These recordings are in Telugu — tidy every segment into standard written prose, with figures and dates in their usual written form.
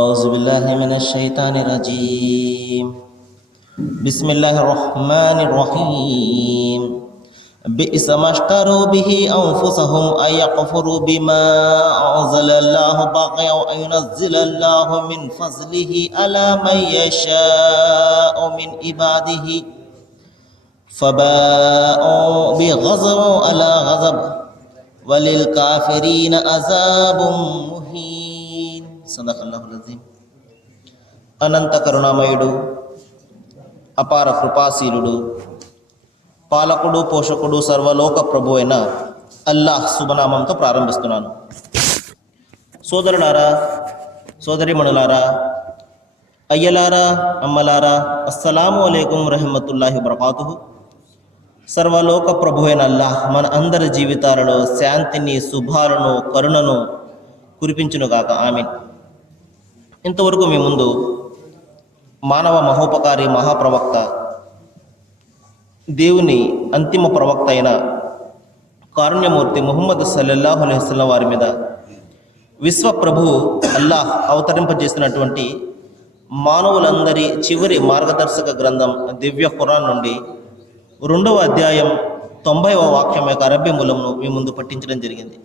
أعوذ بالله من الشيطان الرجيم. بسم الله الرحمن الرحيم. بئس ما اشتروا به أنفسهم أن يكفروا بما أنزل الله بغيا أن ينزل الله من فضله على من يشاء من عباده فباءوا بغضب على غضب وللكافرين عذاب مهين. సదఖల్లాహుల్ అజీమ్. అనంత కరుణామయుడు, అపార కృపాశీలుడు, పాలకుడు, పోషకుడు, సర్వలోక ప్రభు అయిన అల్లాహ్ శుభనామంతో ప్రారంభిస్తున్నాను. సోదరులారా, సోదరిమణులారా, అయ్యలారా, అమ్మలారా, అస్సలాము అలైకుం రహమతుల్లాహి వబరకాతుహు. సర్వలోక ప్రభు అయిన అల్లాహ్ మన అందరి జీవితాలలో శాంతిని, శుభాలను, కరుణను కురిపించునుగాక. ఆమీన్. ఇంతవరకు మీ ముందు మానవ మహోపకారి, మహాప్రవక్త, దేవుని అంతిమ ప్రవక్త అయిన కారుణ్యమూర్తి ముహమ్మద్ సల్లల్లాహు అలైహి వసల్లం వారి మీద విశ్వప్రభువు అల్లాహ్ అవతరింపజేసినటువంటి మానవులందరి చివరి మార్గదర్శక గ్రంథం దివ్య ఖురాన్ నుండి 2వ అధ్యాయం 90వ వాక్యం యొక్క అరబ్బీ మూలంను మీ ముందు పట్టించడం జరిగింది.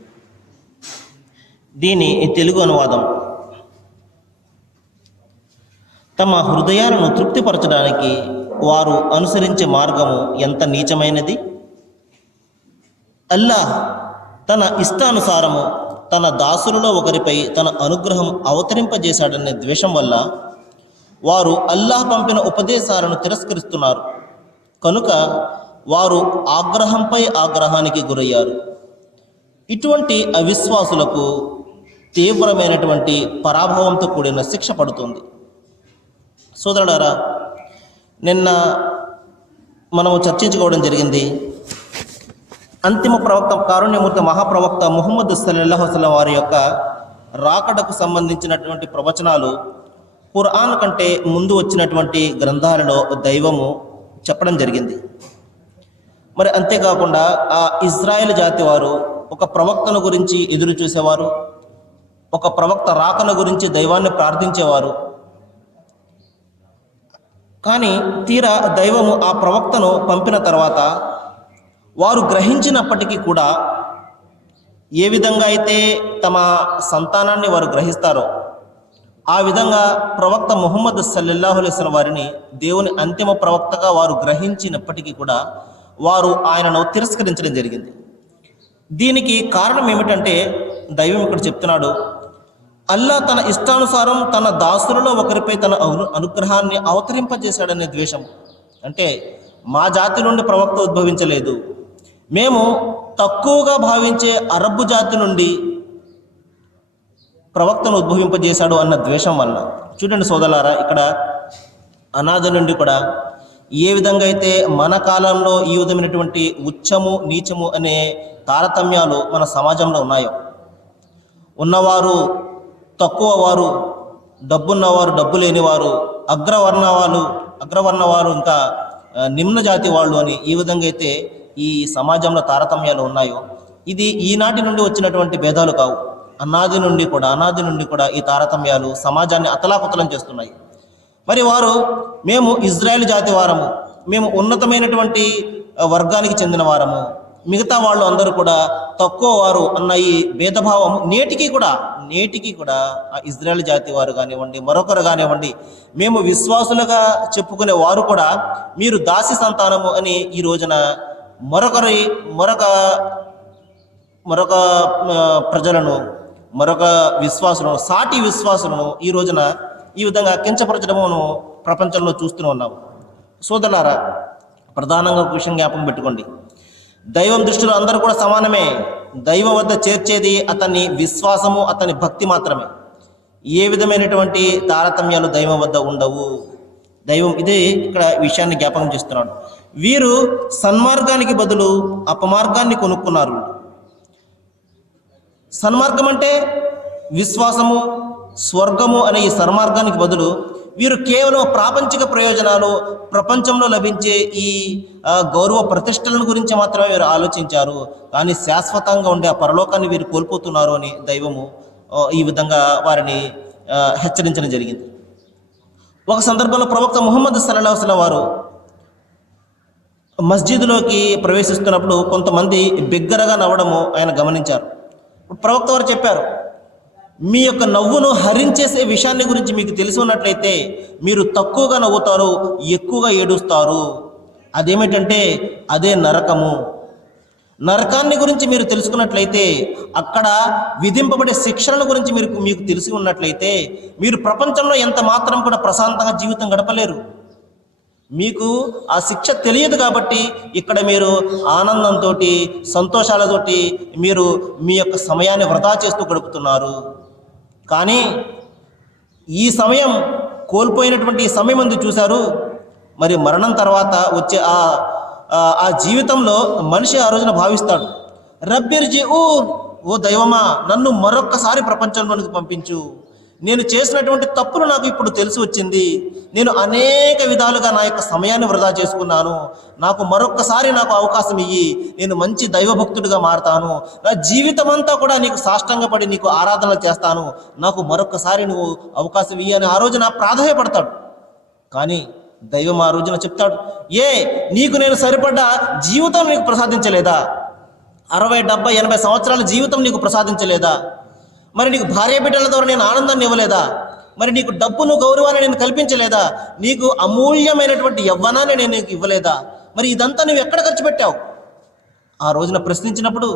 దీని తెలుగు అనువాదం: తమ హృదయాలను తృప్తిపరచడానికి వారు అనుసరించే మార్గము ఎంత నీచమైనది. అల్లాహ్ తన ఇష్టానుసారము తన దాసులలో ఒకరిపై తన అనుగ్రహం అవతరింపజేశాడనే ద్వేషం వల్ల వారు అల్లాహ్ పంపిన ఉపదేశాలను తిరస్కరిస్తున్నారు. కనుక వారు ఆగ్రహంపై ఆగ్రహానికి గురయ్యారు. ఇటువంటి అవిశ్వాసులకు తీవ్రమైనటువంటి పరాభవంతో కూడిన శిక్ష పడుతుంది. సోదరులారా, నిన్న మనము చర్చించుకోవడం జరిగింది అంతిమ ప్రవక్త, కారుణ్యమూర్తి, మహాప్రవక్త ముహమ్మద్ సల్లల్లాహు అలైహి వసల్లం వారి యొక్క రాకడకు సంబంధించినటువంటి ప్రవచనాలు ఖురాన్ కంటే ముందు వచ్చినటువంటి గ్రంథాలలో దైవము చెప్పడం జరిగింది. మరి అంతేకాకుండా ఆ ఇజ్రాయెల్ జాతి వారు ఒక ప్రవక్తను గురించి ఎదురు చూసేవారు, ఒక ప్రవక్త రాకను గురించి దైవాన్ని ప్రార్థించేవారు. కానీ తీరా దైవము ఆ ప్రవక్తను పంపిన తర్వాత వారు గ్రహించినప్పటికీ కూడా ఏ విధంగా అయితే తమ సంతానాన్ని వారు గ్రహిస్తారో ఆ విధంగా ప్రవక్త ముహమ్మద్ సల్లల్లాహు అలైహి వసల్లం వారిని దేవుని అంతిమ ప్రవక్తగా వారు గ్రహించినప్పటికీ కూడా వారు ఆయనను తిరస్కరించడం జరిగింది. దీనికి కారణం ఏమిటంటే దైవం ఇక్కడ చెప్తున్నాడు, అల్లాహ్ తన ఇష్టానుసారం తన దాసులలో ఒకరిపై తన అనుగ్రహాన్ని అవతరింపజేశాడనే ద్వేషం. అంటే మా జాతి నుండి ప్రవక్త ఉద్భవించలేదు, మేము తక్కువగా భావించే అరబ్బు జాతి నుండి ప్రవక్తను ఉద్భవింపజేశాడు అన్న ద్వేషం వల్ల. చూడండి సోదరులారా, ఇక్కడ అనాది నుండి కూడా ఏ విధంగా అయితే మన కాలంలో ఈ విధమైనటువంటి ఉచ్చము, నీచము అనే తారతమ్యాలు మన సమాజంలో ఉన్నాయో, ఉన్నవారు తక్కువ వారు, డబ్బున్నవారు, డబ్బు లేనివారు, అగ్రవర్ణవారు ఇంకా నిమ్న జాతి వాళ్ళు అని ఈ విధంగా అయితే ఈ సమాజంలో తారతమ్యాలు ఉన్నాయో, ఇది ఈనాటి నుండి వచ్చినటువంటి భేదాలు కావు. అనాది నుండి కూడా ఈ తారతమ్యాలు సమాజాన్ని అతలాకుతలం చేస్తున్నాయి. మరి వారు మేము ఇజ్రాయెల్ జాతి వారము, మేము ఉన్నతమైనటువంటి వర్గానికి చెందిన వారము, మిగతా వాళ్ళు అందరూ కూడా తక్కువ వారు అన్న ఈ భేదభావం నేటికి కూడా ఆ ఇజ్రాయెల్ జాతి వారు కానివ్వండి, మరొకరు కానివ్వండి, మేము విశ్వాసులుగా చెప్పుకునే వారు కూడా మీరు దాసి సంతానము అని ఈ రోజున మరొక ప్రజలను, మరొక విశ్వాసులను, సాటి విశ్వాసులను ఈ రోజున ఈ విధంగా కించపరచడము మనం ప్రపంచంలో చూస్తూనే ఉన్నాము. సోదరులారా, ప్రధానంగా ఒక విషయం జ్ఞాపకం పెట్టుకోండి, దైవం దృష్టిలో అందరూ కూడా సమానమే. దైవం వద్ద చేర్చేది అతని విశ్వాసము, అతని భక్తి మాత్రమే. ఏ విధమైనటువంటి తారతమ్యాలు దైవం వద్ద ఉండవు. దైవం ఇదే ఇక్కడ విషయాన్ని జ్ఞాపకం చేస్తున్నాడు. వీరు సన్మార్గానికి బదులు అపమార్గాన్ని కొనుక్కున్నారు. సన్మార్గం అంటే విశ్వాసము, స్వర్గము అనే ఈ సన్మార్గానికి బదులు వీరు కేవలం ప్రాపంచిక ప్రయోజనాలు, ప్రపంచంలో లభించే ఈ గౌరవ ప్రతిష్టలను గురించి మాత్రమే వీరు ఆలోచించారు. కానీ శాశ్వతంగా ఉండే ఆ పరలోకాన్ని వీరు కోల్పోతున్నారు అని దైవము ఈ విధంగా వారిని హెచ్చరించడం జరిగింది. ఒక సందర్భంలో ప్రవక్త ముహమ్మద్ సల్లల్లాహు అలైహి వసల్లం వారు మస్జిద్లోకి ప్రవేశిస్తున్నప్పుడు కొంతమంది బిగ్గరగా నవ్వడము ఆయన గమనించారు. ప్రవక్త వారు చెప్పారు, మీ యొక్క నవ్వును హరించేసే విషయాన్ని గురించి మీకు తెలిసి ఉన్నట్లయితే మీరు తక్కువగా నవ్వుతారు, ఎక్కువగా ఏడుస్తారు. అదేమిటంటే అదే నరకము. నరకాన్ని గురించి మీరు తెలుసుకున్నట్లయితే, అక్కడ విధింపబడే శిక్షల గురించి మీకు తెలిసి ఉన్నట్లయితే మీరు ప్రపంచంలో ఎంత మాత్రం కూడా ప్రశాంతంగా జీవితం గడపలేరు. మీకు ఆ శిక్ష తెలియదు కాబట్టి ఇక్కడ మీరు ఆనందంతో సంతోషాలతోటి మీరు మీ యొక్క సమయాన్ని వృధా చేస్తూ గడుపుతున్నారు. కానీ ఈ సమయం కోల్పోయినటువంటి ఈ సమయం అందు చూశారు, మరి మరణం తర్వాత వచ్చే ఆ జీవితంలో మనిషి ఆ రోజున భావిస్తాడు, రబ్బిర్జిఊన్, ఓ దైవమా నన్ను మరొక్కసారి ప్రపంచంలోనికి పంపించు. నేను చేసినటువంటి తప్పులు నాకు ఇప్పుడు తెలిసి వచ్చింది. నేను అనేక విధాలుగా నా యొక్క సమయాన్ని వృధా చేసుకున్నాను. నాకు మరొక్కసారి నాకు అవకాశం ఇయ్యి, నేను మంచి దైవభక్తుడిగా మారతాను. నా జీవితం అంతా కూడా నీకు సాష్టంగపడి నీకు ఆరాధనలు చేస్తాను. నాకు మరొక్కసారి నువ్వు అవకాశం ఇయ్యి అని ఆ రోజున ప్రాధాన్యపడతాడు. కానీ దైవం ఆ రోజున చెప్తాడు, నీకు నేను సరిపడ్డ జీవితం నీకు ప్రసాదించలేదా? 60, 70, 80 సంవత్సరాల జీవితం నీకు ప్రసాదించలేదా? మరి నీకు భార్య బిడ్డల ద్వారా నేను ఆనందాన్ని ఇవ్వలేదా? మరి నీకు డబ్బును గౌరవాన్ని నేను కల్పించలేదా? నీకు అమూల్యమైనటువంటి యవ్వనాన్ని నేను నీకు ఇవ్వలేదా? మరి ఇదంతా నువ్వు ఎక్కడ ఖర్చు పెట్టావు? ఆ రోజున ప్రశ్నించినప్పుడు,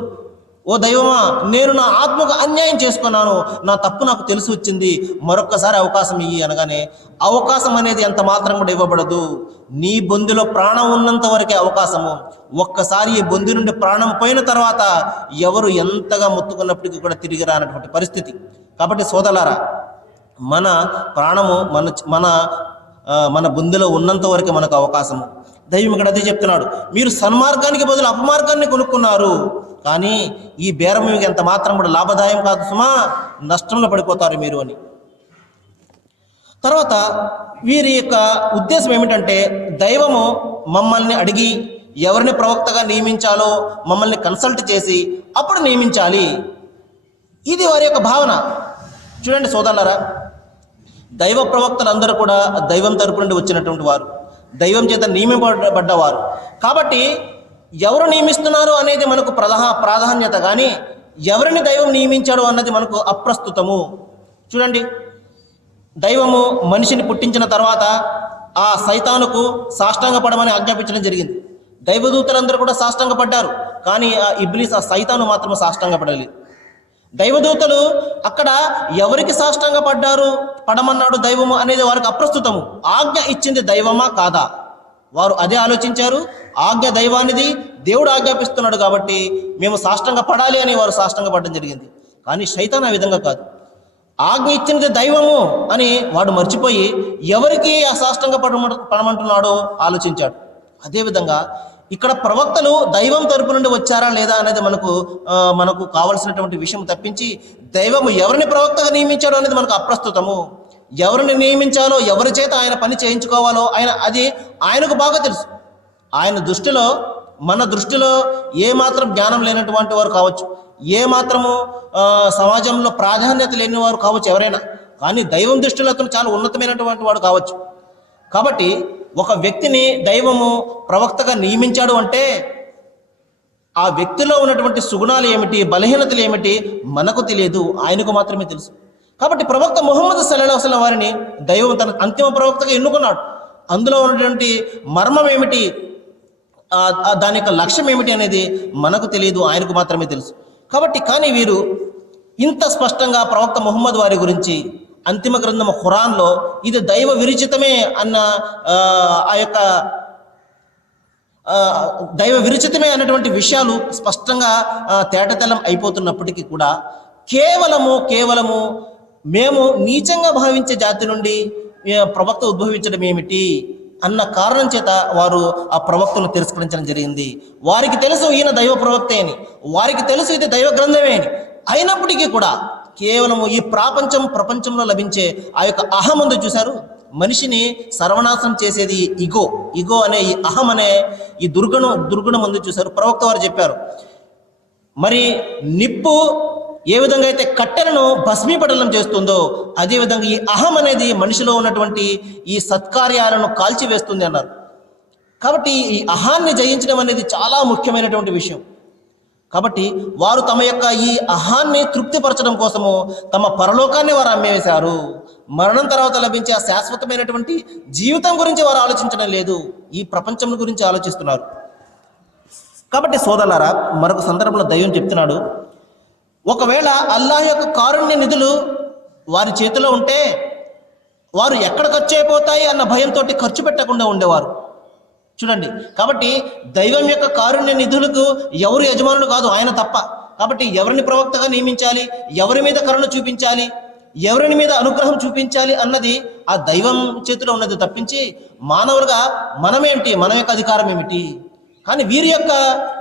ఓ దైవమా నేను నా ఆత్మకు అన్యాయం చేసుకున్నాను, నా తప్పు నాకు తెలిసి వచ్చింది, మరొక్కసారి అవకాశం ఇయ్యి అనగానే అవకాశం అనేది ఎంత మాత్రం కూడా ఇవ్వబడదు. నీ బొందులో ప్రాణం ఉన్నంత వరకే అవకాశము. ఒక్కసారి ఈ బొందు నుండి ప్రాణం పోయిన తర్వాత ఎవరు ఎంతగా మొత్తుకున్నప్పటికీ కూడా తిరిగి రానటువంటి పరిస్థితి. కాబట్టి సోదరులారా, మన ప్రాణము మన బొందులో ఉన్నంత వరకే మనకు అవకాశము. దైవం ఇక్కడ అదే చెప్తున్నాడు, మీరు సన్మార్గానికి బదులు అపమార్గాన్ని కొనుక్కున్నారు, కానీ ఈ బేరం మీకు ఎంత మాత్రం కూడా లాభదాయం కాదు సుమా, నష్టంలో పడిపోతారు మీరు అని. తర్వాత వీరి యొక్క ఉద్దేశం ఏమిటంటే, దైవము మమ్మల్ని అడిగి ఎవరిని ప్రవక్తగా నియమించాలో మమ్మల్ని కన్సల్ట్ చేసి అప్పుడు నియమించాలి. ఇది వారి యొక్క భావన. చూడండి సోదరులారా, దైవ ప్రవక్తలందరూ కూడా దైవం తరపు నుండి వచ్చినటువంటి వారు, దైవం చేత నియమింపబడ్డవారు. కాబట్టి ఎవరు నియమిస్తున్నారు అనేది మనకు ప్రాధాన్యత, కానీ ఎవరిని దైవం నియమించాడు అన్నది మనకు అప్రస్తుతము. చూడండి, దైవము మనిషిని పుట్టించిన తర్వాత ఆ సైతానుకు సాష్టాంగపడమని ఆజ్ఞాపించడం జరిగింది. దైవదూతలందరూ కూడా సాష్టాంగపడ్డారు, కానీ ఆ ఇబ్లీస్, ఆ సైతాను మాత్రం సాష్టాంగపడలేదు. దైవదూతలు అక్కడ ఎవరికి పడమన్నాడు దైవము అనేది వారికి అప్రస్తుతము. ఆజ్ఞ ఇచ్చింది దైవమా కాదా వారు అదే ఆలోచించారు. ఆజ్ఞ దైవానిది, దేవుడు ఆజ్ఞాపిస్తున్నాడు కాబట్టి మేము సాష్టంగా పడాలి అని వారు సాష్టంగా పడడం జరిగింది. కానీ శైతాన్ ఆ విధంగా కాదు. ఆజ్ఞ ఇచ్చినది దైవము అని వాడు మర్చిపోయి ఎవరికి ఆ సాష్టంగా పడమంటున్నాడో ఆలోచించాడు. అదేవిధంగా ఇక్కడ ప్రవక్తలు దైవం తరపు నుండి వచ్చారా లేదా అనేది మనకు కావలసినటువంటి విషయం తప్పించి, దైవము ఎవరిని ప్రవక్తగా నియమించాడో అనేది మనకు అప్రస్తుతము. ఎవరిని నియమించాలో, ఎవరి చేత ఆయన పని చేయించుకోవాలో అది ఆయనకు బాగా తెలుసు. ఆయన దృష్టిలో, మన దృష్టిలో ఏమాత్రం జ్ఞానం లేనటువంటి వారు కావచ్చు, ఏమాత్రము సమాజంలో ప్రాధాన్యత లేని వారు కావచ్చు ఎవరైనా, కానీ దైవం దృష్టిలో అతను చాలా ఉన్నతమైనటువంటి వాడు కావచ్చు. కాబట్టి ఒక వ్యక్తిని దైవము ప్రవక్తగా నియమించాడు అంటే ఆ వ్యక్తిలో ఉన్నటువంటి సుగుణాలు ఏమిటి, బలహీనతలు ఏమిటి మనకు తెలియదు, ఆయనకు మాత్రమే తెలుసు. కాబట్టి ప్రవక్త ముహమ్మద్ సల్లల్లాహు అలైహి వసల్లం వారిని దైవం తన అంతిమ ప్రవక్తగా ఎన్నుకున్నాడు. అందులో ఉన్నటువంటి మర్మం ఏమిటి, దాని యొక్క లక్ష్యం ఏమిటి అనేది మనకు తెలియదు, ఆయనకు మాత్రమే తెలుసు. కాబట్టి కానీ వీరు ఇంత స్పష్టంగా ప్రవక్త ముహమ్మద్ వారి గురించి అంతిమ గ్రంథం ఖురాన్లో ఇది దైవ విరచితమే అన్న ఆ యొక్క దైవ విరచితమే అన్నటువంటి విషయాలు స్పష్టంగా తేటతెల్లం అయిపోతున్నప్పటికీ కూడా కేవలము మేము నీచంగా భావించే జాతి నుండి ప్రవక్త ఉద్భవించడం ఏమిటి అన్న కారణం చేత వారు ఆ ప్రవక్తను తిరస్కరించడం జరిగింది. వారికి తెలుసు ఈయన దైవ ప్రవక్తే అని, వారికి తెలుసు ఇది దైవ గ్రంథమే అని, అయినప్పటికీ కూడా కేవలము ఈ ప్రపంచంలో లభించే ఆ యొక్క అహం చూశారు, మనిషిని సర్వనాశనం చేసేది ఇగో అనే ఈ అహం అనే ఈ దుర్గుణం ముందు చూశారు. ప్రవక్త వారు చెప్పారు, మరి నిప్పు ఏ విధంగా అయితే కట్టెలను భస్మీపటలం చేస్తుందో అదేవిధంగా ఈ అహం అనేది మనిషిలో ఉన్నటువంటి ఈ సత్కార్యాలను కాల్చివేస్తుంది అన్నారు. కాబట్టి ఈ అహాన్ని జయించడం అనేది చాలా ముఖ్యమైనటువంటి విషయం. కాబట్టి వారు తమ యొక్క ఈ అహాన్ని తృప్తిపరచడం కోసము తమ పరలోకాన్ని వారు అమ్మేశారు. మరణం తర్వాత లభించే ఆ శాశ్వతమైనటువంటి జీవితం గురించి వారు ఆలోచించడం లేదు, ఈ ప్రపంచం గురించి ఆలోచిస్తున్నారు. కాబట్టి సోదరులారా, మరొక సందర్భంలో దైవం చెప్తున్నాడు, ఒకవేళ అల్లాహ్ యొక్క కారుణ్య నిధులు వారి చేతిలో ఉంటే వారు ఎక్కడ ఖర్చు అయిపోతాయి అన్న భయంతో ఖర్చు పెట్టకుండా ఉండేవారు. చూడండి, కాబట్టి దైవం యొక్క కారుణ్య నిధులకు ఎవరు యజమానులు కాదు, ఆయన తప్ప. కాబట్టి ఎవరిని ప్రవక్తగా నియమించాలి, ఎవరి మీద కరుణ చూపించాలి, ఎవరిని మీద అనుగ్రహం చూపించాలి అన్నది ఆ దైవం చేతిలో ఉన్నది తప్పించి మానవులుగా మనమేంటి, మన యొక్క అధికారం ఏమిటి? కానీ వీరి యొక్క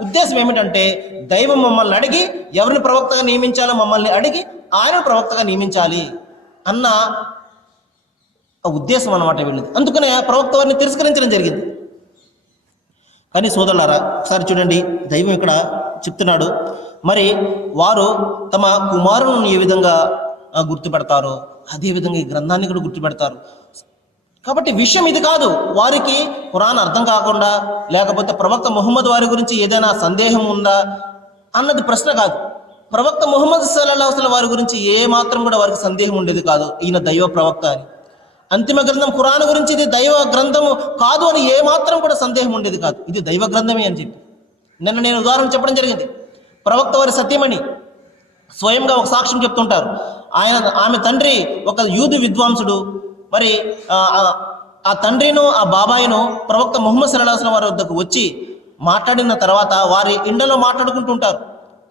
ఉద్దేశం ఏమిటంటే దైవం మమ్మల్ని అడిగి ఎవరిని ప్రవక్తగా నియమించాలో మమ్మల్ని అడిగి ఆయన ప్రవక్తగా నియమించాలి అన్న ఉద్దేశం అన్నమాట వీళ్ళది. అందుకనే ప్రవక్త వారిని తిరస్కరించడం జరిగింది. కానీ సోదరులారా, ఒకసారి చూడండి, దైవం ఇక్కడ చెప్తున్నాడు, మరి వారు తమ కుమారులను ఏ విధంగా గుర్తుపెడతారో అదేవిధంగా ఈ గ్రంథాన్ని కూడా గుర్తుపెడతారు. కాబట్టి విషయం ఇది కాదు, వారికి ఖురాన్ అర్థం కాకుండా లేకపోతే ప్రవక్త ముహమ్మద్ వారి గురించి ఏదైనా సందేహం ఉందా అన్నది ప్రశ్న కాదు. ప్రవక్త ముహమ్మద్ సల్లల్లాహు అలైహి వసల్లం వారి గురించి ఏ మాత్రం కూడా వారికి సందేహం ఉండేది కాదు, ఈయన దైవ ప్రవక్త అని. అంతిమ గ్రంథం ఖురాన్ గురించి ఇది దైవ గ్రంథము కాదు అని ఏ మాత్రం కూడా సందేహం ఉండేది కాదు, ఇది దైవ గ్రంథమే అని చెప్పి. నిన్న నేను ఉదాహరణ చెప్పడం జరిగింది. ప్రవక్త వారి సత్యమణి స్వయంగా ఒక సాక్ష్యం చెప్తుంటారు. ఆమె తండ్రి ఒక యూదు విద్వాంసుడు. మరి ఆ తండ్రిను ఆ బాబాయిను ప్రవక్త ముహమ్మద్ సల్లల్లాహు అలైహి వసల్లం వారి వద్దకు వచ్చి మాట్లాడిన తర్వాత వారి ఇండలో మాట్లాడుకుంటుంటారు.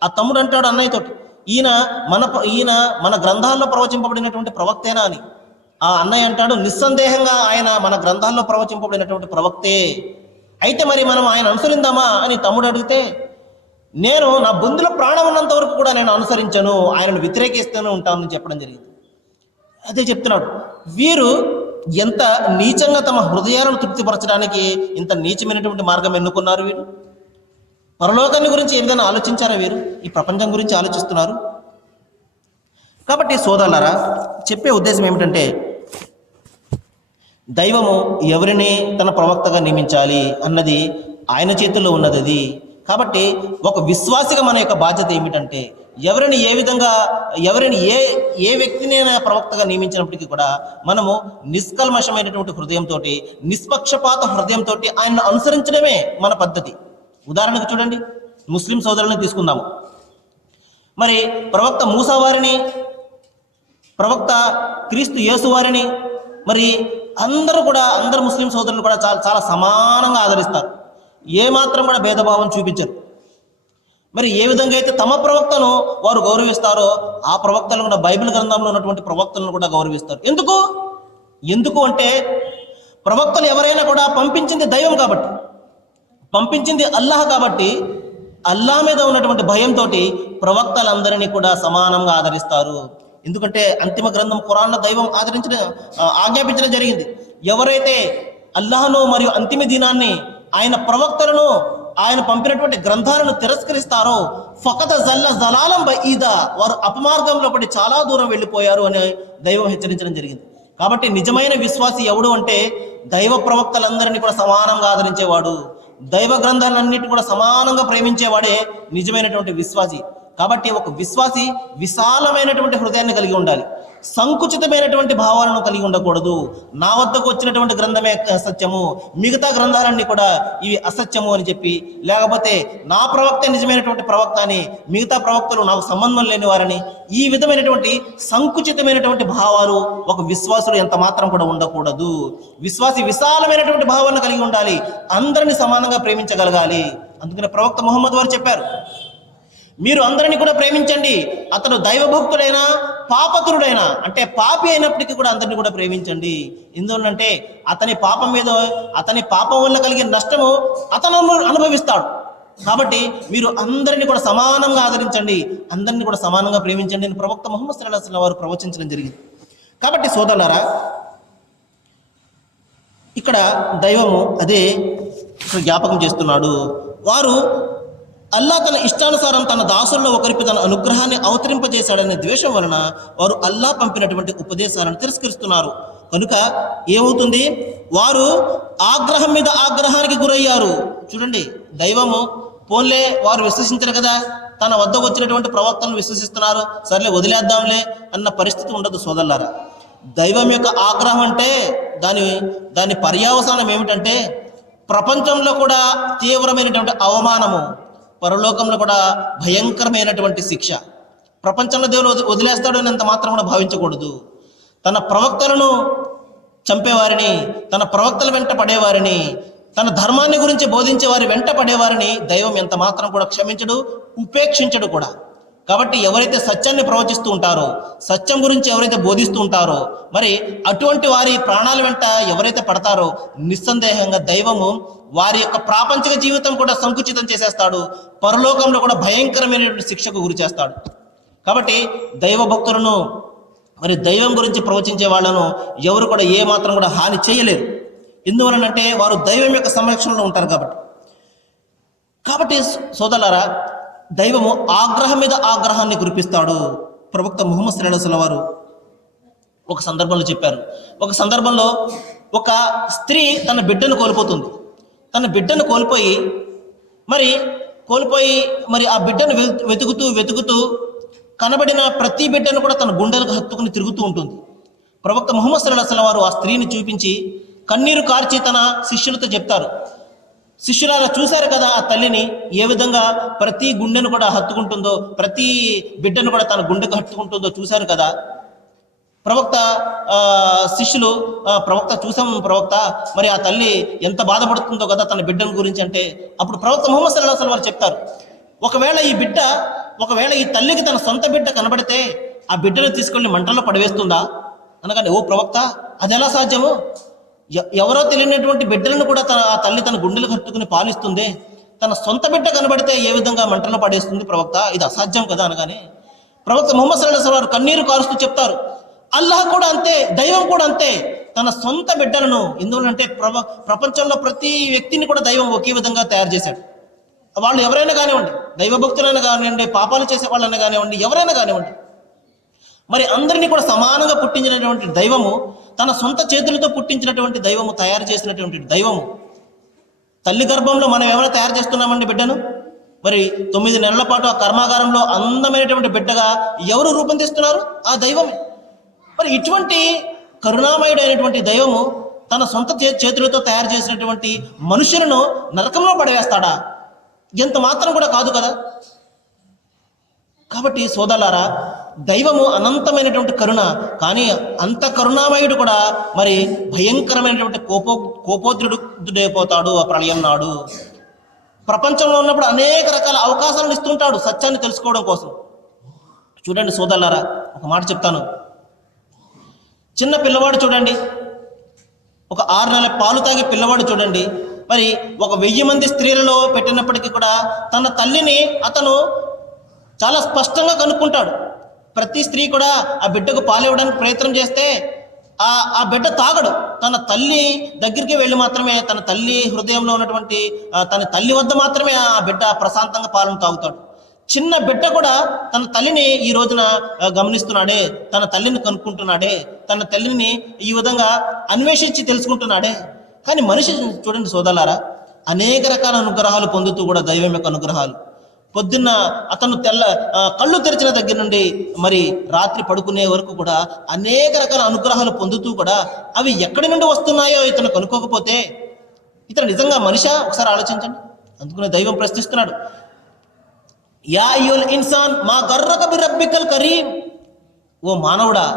ఆ తమ్ముడు అంటాడు అన్నయ్యతోటి, ఈయన మన గ్రంథాల్లో ప్రవచింపబడినటువంటి ప్రవక్తేనా అని. ఆ అన్నయ్య అంటాడు, నిస్సందేహంగా ఆయన మన గ్రంథాల్లో ప్రవచింపబడినటువంటి ప్రవక్తే. అయితే మరి మనం ఆయన అనుసరిందామా అని తమ్ముడు అడిగితే, నేను నా బొందులో ప్రాణం ఉన్నంత వరకు కూడా నేను అనుసరించను, ఆయనను వ్యతిరేకిస్తూనే ఉంటానని చెప్పడం జరిగింది. అదే చెప్తున్నాడు, వీరు ఎంత నీచంగా తమ హృదయాలను తృప్తిపరచడానికి ఇంత నీచమైనటువంటి మార్గం ఎన్నుకున్నారు. వీరు పరలోకాన్ని గురించి ఏదైనా ఆలోచించారా? వీరు ఈ ప్రపంచం గురించి ఆలోచిస్తున్నారు. కాబట్టి సోదరులారా, చెప్పే ఉద్దేశం ఏమిటంటే దైవము ఎవరిని తన ప్రవక్తగా నియమించాలి అన్నది ఆయన చేతుల్లో ఉన్నది అది. కాబట్టి ఒక విశ్వాసిగా మన యొక్క బాధ్యత ఏమిటంటే ఎవరిని ఏ వ్యక్తిని ప్రవక్తగా నియమించినప్పటికీ కూడా మనము నిష్కల్మషమైనటువంటి హృదయంతో, నిష్పక్షపాత హృదయంతో ఆయన్ని అనుసరించడమే మన పద్ధతి. ఉదాహరణకు చూడండి, ముస్లిం సోదరులను తీసుకుందాము. మరి ప్రవక్త మూసా వారిని, ప్రవక్త క్రీస్తు యేసు వారిని మరి అందరు ముస్లిం సోదరులు కూడా చాలా సమానంగా ఆదరిస్తారు, ఏమాత్రం కూడా భేదభావం చూపించరు. మరి ఏ విధంగా అయితే తమ ప్రవక్తను వారు గౌరవిస్తారో ఆ ప్రవక్తలను కూడా, బైబిల్ గ్రంథంలో ఉన్నటువంటి ప్రవక్తలను కూడా గౌరవిస్తారు. ఎందుకు అంటే ప్రవక్తలు ఎవరైనా కూడా పంపించింది దైవం కాబట్టి, పంపించింది అల్లాహ్ కాబట్టి, అల్లాహ్ మీద ఉన్నటువంటి భయంతో ప్రవక్తలందరినీ కూడా సమానంగా ఆదరిస్తారు. ఎందుకంటే అంతిమ గ్రంథం ఖురాన్లో దైవం ఆజ్ఞాపించడం జరిగింది. ఎవరైతే అల్లాహ్ను మరియు అంతిమ దినాన్ని, ఆయన ప్రవక్తలను, ఆయన పంపినటువంటి గ్రంథాలను తిరస్కరిస్తారో ఫకత జలాలం బఈదా, వారు అపమార్గంలో పడి చాలా దూరం వెళ్ళిపోయారు అని దైవం హెచ్చరించడం జరిగింది. కాబట్టి నిజమైన విశ్వాసి ఎవడు అంటే దైవ ప్రవక్తలందరినీ కూడా సమానంగా ఆదరించేవాడు, దైవ గ్రంథాలన్నిటి కూడా సమానంగా ప్రేమించేవాడే నిజమైనటువంటి విశ్వాసి. కాబట్టి ఒక విశ్వాసి విశాలమైనటువంటి హృదయాన్ని కలిగి ఉండాలి, సంకుచితమైనటువంటి భావాలను కలిగి ఉండకూడదు. నా వద్దకు వచ్చినటువంటి గ్రంథమే సత్యము, మిగతా గ్రంథాలన్నీ కూడా ఇవి అసత్యము అని చెప్పి, లేకపోతే నా ప్రవక్త నిజమైనటువంటి ప్రవక్త అని, మిగతా ప్రవక్తలు నాకు సంబంధం లేని వారని, ఈ విధమైనటువంటి సంకుచితమైనటువంటి భావాలు ఒక విశ్వాసులు ఎంత మాత్రం కూడా ఉండకూడదు. విశ్వాసి విశాలమైనటువంటి భావాలను కలిగి ఉండాలి, అందరినీ సమానంగా ప్రేమించగలగాలి. అందుకని ప్రవక్త ముహమ్మద్ వారు చెప్పారు, మీరు అందరినీ కూడా ప్రేమించండి, అతను దైవభక్తుడైనా పాపతుడైనా, అంటే పాపి అయినప్పటికీ కూడా అందరినీ కూడా ప్రేమించండి. ఎందుకంటే అతని పాపం వల్ల కలిగే నష్టము అతను అనుభవిస్తాడు. కాబట్టి మీరు అందరినీ కూడా సమానంగా ఆదరించండి, అందరినీ కూడా సమానంగా ప్రేమించండి అని ప్రవక్త ముహమ్మద్ సల్లల్లాహు అలైహి వసల్లం వారు ప్రవచించడం జరిగింది. కాబట్టి సోదరులారా, ఇక్కడ దైవము అదే జ్ఞాపకం చేస్తున్నాడు. వారు అల్లా తన ఇష్టానుసారం తన దాసుల్లో ఒకరికి తన అనుగ్రహాన్ని అవతరింపజేశాడనే ద్వేషం వలన వారు అల్లా పంపినటువంటి ఉపదేశాలను తిరస్కరిస్తున్నారు. కనుక ఏమవుతుంది, వారు ఆగ్రహం మీద ఆగ్రహానికి గురయ్యారు. చూడండి, దైవము పోన్లే వారు విశ్వసించరు కదా, తన వద్దకు వచ్చినటువంటి ప్రవక్తలను విశ్వసిస్తున్నారు, సర్లే వదిలేద్దాంలే అన్న పరిస్థితి ఉండదు సోదరులారా. దైవం యొక్క ఆగ్రహం అంటే దాని పర్యవసానం ఏమిటంటే ప్రపంచంలో కూడా తీవ్రమైనటువంటి అవమానము, పరలోకంలో కూడా భయంకరమైనటువంటి శిక్ష. ప్రపంచంలో దేవుడు వదిలేస్తాడు అని అంత మాత్రం కూడా భావించకూడదు. తన ప్రవక్తలను చంపేవారిని, తన ప్రవక్తల వెంట పడేవారిని, తన ధర్మాన్ని గురించి బోధించే వారి వెంట పడేవారిని దైవం ఎంత మాత్రం కూడా క్షమించడు, ఉపేక్షించడు కూడా. కాబట్టి ఎవరైతే సత్యాన్ని ప్రవచిస్తూ ఉంటారో, సత్యం గురించి ఎవరైతే బోధిస్తూ ఉంటారో, మరి అటువంటి వారి ప్రాణాల వెంట ఎవరైతే పడతారో నిస్సందేహంగా దైవము వారి యొక్క ప్రాపంచిక జీవితం కూడా సంకుచితం చేసేస్తాడు, పరలోకంలో కూడా భయంకరమైనటువంటి శిక్షకు గురి చేస్తాడు. కాబట్టి దైవ భక్తులను, మరి దైవం గురించి ప్రవచించే వాళ్ళను ఎవరు కూడా ఏ మాత్రం కూడా హాని చేయలేరు. ఎందువలనంటే వారు దైవం యొక్క సంరక్షణలో ఉంటారు కాబట్టి సోదరులారా, దైవము ఆగ్రహం మీద ఆగ్రహాన్ని కురిపిస్తాడు. ప్రవక్త ముహమ్మద్ సల్లల్లాహు అలైహి వసల్లం వారు ఒక సందర్భంలో చెప్పారు. ఒక సందర్భంలో ఒక స్త్రీ తన బిడ్డను కోల్పోతుంది. తన బిడ్డను కోల్పోయి మరి ఆ బిడ్డను వెతుకుతూ కనబడిన ప్రతి బిడ్డను కూడా తన గుండెలకు హత్తుకుని తిరుగుతూ ఉంటుంది. ప్రవక్త ముహమ్మద్ సల్లల్లాహు అలైహి వసల్లం వారు ఆ స్త్రీని చూపించి కన్నీరు కార్చి తన శిష్యులతో చెప్తారు, శిష్యులారా చూశారు కదా ఆ తల్లిని ఏ విధంగా ప్రతి గుండెను కూడా హత్తుకుంటుందో, ప్రతి బిడ్డను కూడా తన గుండెకు హత్తుకుంటుందో చూశారు కదా. శిష్యులు ప్రవక్త చూసాం ప్రవక్త, మరి ఆ తల్లి ఎంత బాధపడుతుందో కదా తన బిడ్డను గురించి అంటే, అప్పుడు ప్రవక్త ముహమ్మద్ సల్లల్లాహు అలైహి వసల్లం వారు చెప్తారు, ఒకవేళ ఈ తల్లికి తన సొంత బిడ్డ కనబడితే ఆ బిడ్డను తీసుకెళ్లి మంటల్లో పడవేస్తుందా అనగానే, ఓ ప్రవక్త అది ఎలా సాధ్యము, ఎవరో తెలియనటువంటి బిడ్డలను కూడా ఆ తల్లి తన గుండెలు కట్టుకుని పాలిస్తుంది, తన సొంత బిడ్డ కనబడితే ఏ విధంగా మంటల్లో పడేస్తుంది ప్రవక్త, ఇది అసాధ్యం కదా అనగానే ప్రవక్త ముహమ్మద్ సల్లల్లాహు అలైహి వసల్లం వారు కన్నీరు కారుస్తూ చెప్తారు, అల్లాహ్ కూడా అంతే, దైవం కూడా అంతే, తన సొంత బిడ్డలను, ఎందువలంటే ప్రపంచంలో ప్రతి వ్యక్తిని కూడా దైవం ఒకే విధంగా తయారు చేశాడు. వాళ్ళు ఎవరైనా కానివ్వండి, దైవభక్తులైనా కానివ్వండి, పాపాలు చేసే వాళ్ళైనా కానివ్వండి, ఎవరైనా కానివ్వండి, మరి అందరినీ కూడా సమానంగా పుట్టించినటువంటి దైవము, తన సొంత చేతులతో పుట్టించినటువంటి దైవము, తయారు చేసినటువంటి దైవము. తల్లి గర్భంలో మనం ఏమైనా తయారు చేస్తున్నామండి బిడ్డను, మరి 9 నెలల పాటు ఆ కర్మాగారంలో అందమైనటువంటి బిడ్డగా ఎవరు రూపొందిస్తున్నారు, ఆ దైవమే. మరి ఇటువంటి కరుణామయుడైనటువంటి దైవము తన సొంత చేతులతో తయారు చేసినటువంటి మనుషులను నరకంలో పడవేస్తాడా, ఎంత మాత్రం కూడా కాదు కదా. కాబట్టి సోదరులారా, దైవము అనంతమైనటువంటి కరుణ, కానీ అంత కరుణామయుడు కూడా మరి భయంకరమైనటువంటి కోపోద్రుడైపోతాడు ఆ ప్రళయం నాడు. ప్రపంచంలో ఉన్నప్పుడు అనేక రకాల అవకాశాలను ఇస్తుంటాడు సత్యాన్ని తెలుసుకోవడం కోసం. చూడండి సోదరులారా, ఒక మాట చెప్తాను. చిన్న పిల్లవాడు చూడండి, ఒక 6 నెలల పాలు తాగే పిల్లవాడు చూడండి, మరి ఒక 1000 మంది స్త్రీలలో పెట్టినప్పటికీ కూడా తన తల్లిని అతను చాలా స్పష్టంగా కనుక్కుంటాడు. ప్రతి స్త్రీ కూడా ఆ బిడ్డకు పాలు ఇవ్వడానికి ప్రయత్నం చేస్తే ఆ బిడ్డ తాగడు. తన తల్లి దగ్గరికి వెళ్ళి మాత్రమే, తన తల్లి హృదయంలో ఉన్నటువంటి తన తల్లి వద్ద మాత్రమే ఆ బిడ్డ ప్రశాంతంగా పాలను తాగుతాడు. చిన్న బిడ్డ కూడా తన తల్లిని ఈ రోజున గమనిస్తున్నాడే, తన తల్లిని కనుక్కుంటున్నాడే, తన తల్లిని ఈ విధంగా అన్వేషించి తెలుసుకుంటున్నాడే. కానీ మనిషి చూడండి సోదరులారా, అనేక రకాల అనుగ్రహాలు పొందుతూ కూడా దైవం యొక్క అనుగ్రహాలు, పొద్దున్న అతను కళ్ళు తెరిచిన దగ్గర నుండి మరి రాత్రి పడుకునే వరకు కూడా అనేక రకాల అనుగ్రహాలు పొందుతూ కూడా అవి ఎక్కడి నుండి వస్తున్నాయో ఇతను కనుక్కోకపోతే ఇతను నిజంగా మనిషా, ఒకసారి ఆలోచించండి. అందుకనే దైవం ప్రశ్నిస్తున్నాడు, యా అయ్యుల్ ఇన్సాన్ మా గర్రక బిరబ్బికల్ కరీం, ఓ మానవుడా,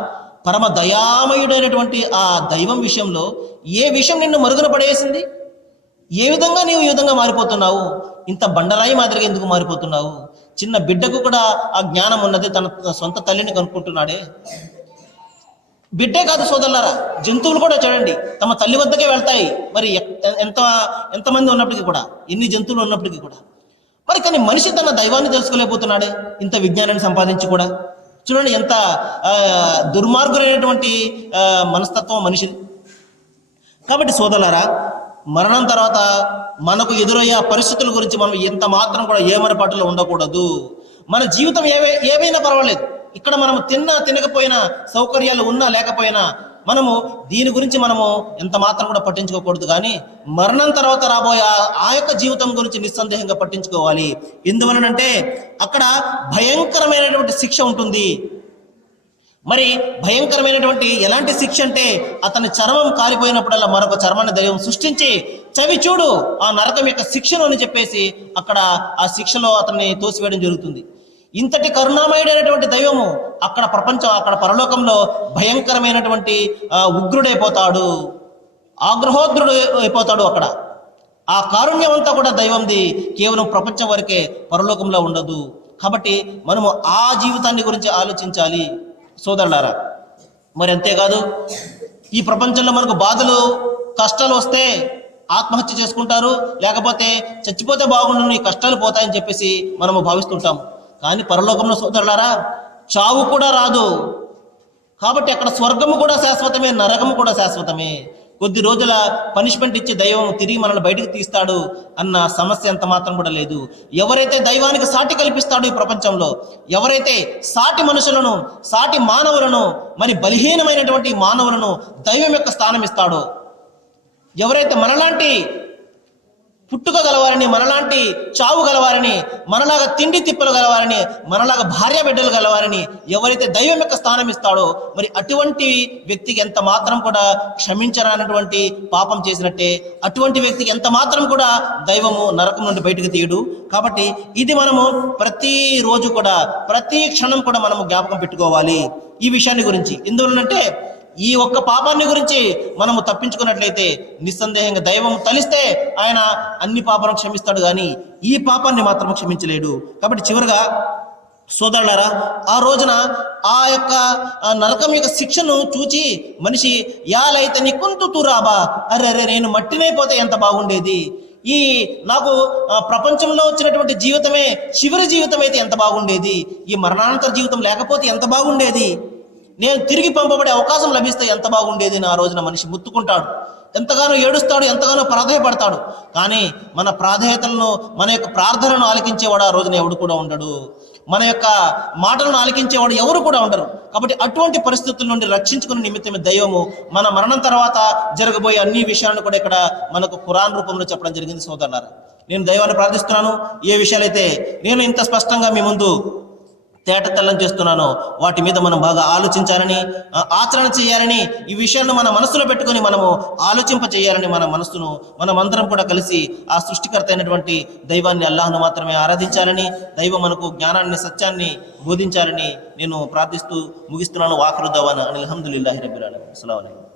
పరమ దయామయుడైనటువంటి ఆ దైవం విషయంలో ఏ విషయం నిన్ను మరుగున పడేసింది, ఏ విధంగా నీవు ఈ విధంగా మారిపోతున్నావు, ఇంత బండరాయి మాదిరిగా ఎందుకు మారిపోతున్నావు. చిన్న బిడ్డకు కూడా ఆ జ్ఞానం ఉన్నది, తన సొంత తల్లిని కనుక్కుంటున్నాడే. బిడ్డే కాదు సోదరులారా, జంతువులు కూడా చూడండి తమ తల్లి వద్దకే వెళ్తాయి. మరి ఎంతమంది ఉన్నప్పటికీ కూడా, ఎన్ని జంతువులు ఉన్నప్పటికీ కూడా, మరి కానీ మనిషి తన దైవాన్ని తెలుసుకోలేకపోతున్నాడే, ఇంత విజ్ఞానాన్ని సంపాదించి కూడా. చూడండి ఎంత దుర్మార్గులైనటువంటి మనస్తత్వం మనిషిది. కాబట్టి సోదరులారా, మరణం తర్వాత మనకు ఎదురయ్యే పరిస్థితుల గురించి మనం ఎంత మాత్రం కూడా ఏమరపాటులో ఉండకూడదు. మన జీవితం ఏవైనా పర్వాలేదు, ఇక్కడ మనం తినకపోయినా, సౌకర్యాలు ఉన్నా లేకపోయినా మనము దీని గురించి మనము ఎంత మాత్రం కూడా పట్టించుకోకూడదు. కానీ మరణం తర్వాత రాబోయే ఆ యొక్క జీవితం గురించి నిస్సందేహంగా పట్టించుకోవాలి. ఎందువలనంటే అక్కడ భయంకరమైనటువంటి శిక్ష ఉంటుంది. మరి భయంకరమైనటువంటి ఎలాంటి శిక్ష అంటే, అతని చర్మం కాలిపోయినప్పుడల్లా మరొక చర్మాన్ని దైవం సృష్టించి చవి చూడు ఆ నరకం యొక్క శిక్షను అని చెప్పేసి అక్కడ ఆ శిక్షలో అతన్ని తోసివేయడం జరుగుతుంది. ఇంతటి కరుణామయుడైనటువంటి దైవము అక్కడ అక్కడ పరలోకంలో భయంకరమైనటువంటి ఉగ్రుడైపోతాడు, ఆగ్రహోగ్రుడు అయిపోతాడు. అక్కడ ఆ కారుణ్యం అంతా కూడా దైవంది, కేవలం ప్రపంచం వరకే, పరలోకంలో ఉండదు. కాబట్టి మనము ఆ జీవితాన్ని గురించి ఆలోచించాలి సోదరులారా. మరి అంతేకాదు, ఈ ప్రపంచంలో మనకు బాధలు కష్టాలు వస్తే ఆత్మహత్య చేసుకుంటారు, లేకపోతే చచ్చిపోతే బాగుండు, ఈ కష్టాలు పోతాయని చెప్పేసి మనము భావిస్తుంటాం. కానీ పరలోకంలో సోదరులారా చావు కూడా రాదు. కాబట్టి అక్కడ స్వర్గము కూడా శాశ్వతమే, నరకము కూడా శాశ్వతమే. కొద్ది రోజుల పనిష్మెంట్ ఇచ్చి దైవం తిరిగి మనల్ని బయటికి తీస్తాడు అన్న సమస్య ఎంత మాత్రం కూడా లేదు. ఎవరైతే దైవానికి సాటి కల్పిస్తాడో ఈ ప్రపంచంలో, ఎవరైతే సాటి మనుషులను, సాటి మానవులను, మరి బలహీనమైనటువంటి మానవులను దైవం యొక్క స్థానం ఇస్తాడో, ఎవరైతే మనలాంటి పుట్టుక గలవారిని, మనలాంటి చావు గలవారిని, మనలాగా తిండి తిప్పలు గలవారిని, మనలాగా భార్య బిడ్డలు గలవారిని ఎవరైతే దైవం యొక్క స్థానం ఇస్తాడో, మరి అటువంటి వ్యక్తికి ఎంత మాత్రం కూడా క్షమించరానటువంటి పాపం చేసినట్టే, అటువంటి వ్యక్తికి ఎంత మాత్రం కూడా దైవము నరకం నుండి బయటకు తీయడు. కాబట్టి ఇది మనము ప్రతిరోజు కూడా, ప్రతి క్షణం కూడా మనము జ్ఞాపకం పెట్టుకోవాలి ఈ విషయాన్ని గురించి. ఎందువలనంటే ఈ ఒక్క పాపాన్ని గురించి మనము తప్పించుకున్నట్లయితే నిస్సందేహంగా దైవం తలిస్తే ఆయన అన్ని పాపాలను క్షమిస్తాడు, కానీ ఈ పాపాన్ని మాత్రం క్షమించలేడు. కాబట్టి చివరిగా సోదరులారా, ఆ రోజున ఆ యొక్క నరకం యొక్క శిక్షను చూచి మనిషి యాలైతే నీ కొంత తురాబా, అరే నేను మట్టినైపోతే ఎంత బాగుండేది, ఈ నాకు ప్రపంచంలో వచ్చినటువంటి జీవితమే చివరి జీవితం అయితే ఎంత బాగుండేది, ఈ మరణానంతర జీవితం లేకపోతే ఎంత బాగుండేది, నేను తిరిగి పంపబడే అవకాశం లభిస్తే ఎంత బాగుండేది అని ఆ రోజున మనిషి ముత్తుకుంటాడు, ఎంతగానో ఏడుస్తాడు, ఎంతగానో ప్రాధేయపడతాడు. కానీ మన ప్రాధేయతలను, మన యొక్క ప్రార్థనను ఆలకించేవాడు ఆ రోజున ఎవడు కూడా ఉండడు, మన యొక్క మాటలను ఆలకించేవాడు ఎవరు కూడా ఉండరు. కాబట్టి అటువంటి పరిస్థితుల నుండి రక్షించుకునే నిమిత్తమే దైవము మన మరణం తర్వాత జరగబోయే అన్ని విషయాలను కూడా ఇక్కడ మనకు ఖురాన్ రూపంలో చెప్పడం జరిగింది. సోదరులారా, నేను దైవాన్ని ప్రార్థిస్తున్నాను, ఏ విషయాలైతే నేను ఇంత స్పష్టంగా మీ ముందు తేటతెల్లం చేస్తున్నానో వాటి మీద మనం బాగా ఆలోచించాలని, ఆచరణ చేయాలని, ఈ విషయాలను మన మనసులో పెట్టుకొని మనము ఆలోచింప చేయాలని, మన మనస్సును మనమందరం కూడా కలిసి ఆ సృష్టికర్త అయినటువంటి దైవాన్ని, అల్లాహ్ను మాత్రమే ఆరాధించాలని, దైవం మనకు జ్ఞానాన్ని, సత్యాన్ని బోధించాలని నేను ప్రార్థిస్తూ ముగిస్తున్నాను. వాఖిరు దవానా అనిల్ హమ్దులిల్లాహి రబ్బిల్ ఆలమీన్. అస్సలాము అలైకుం.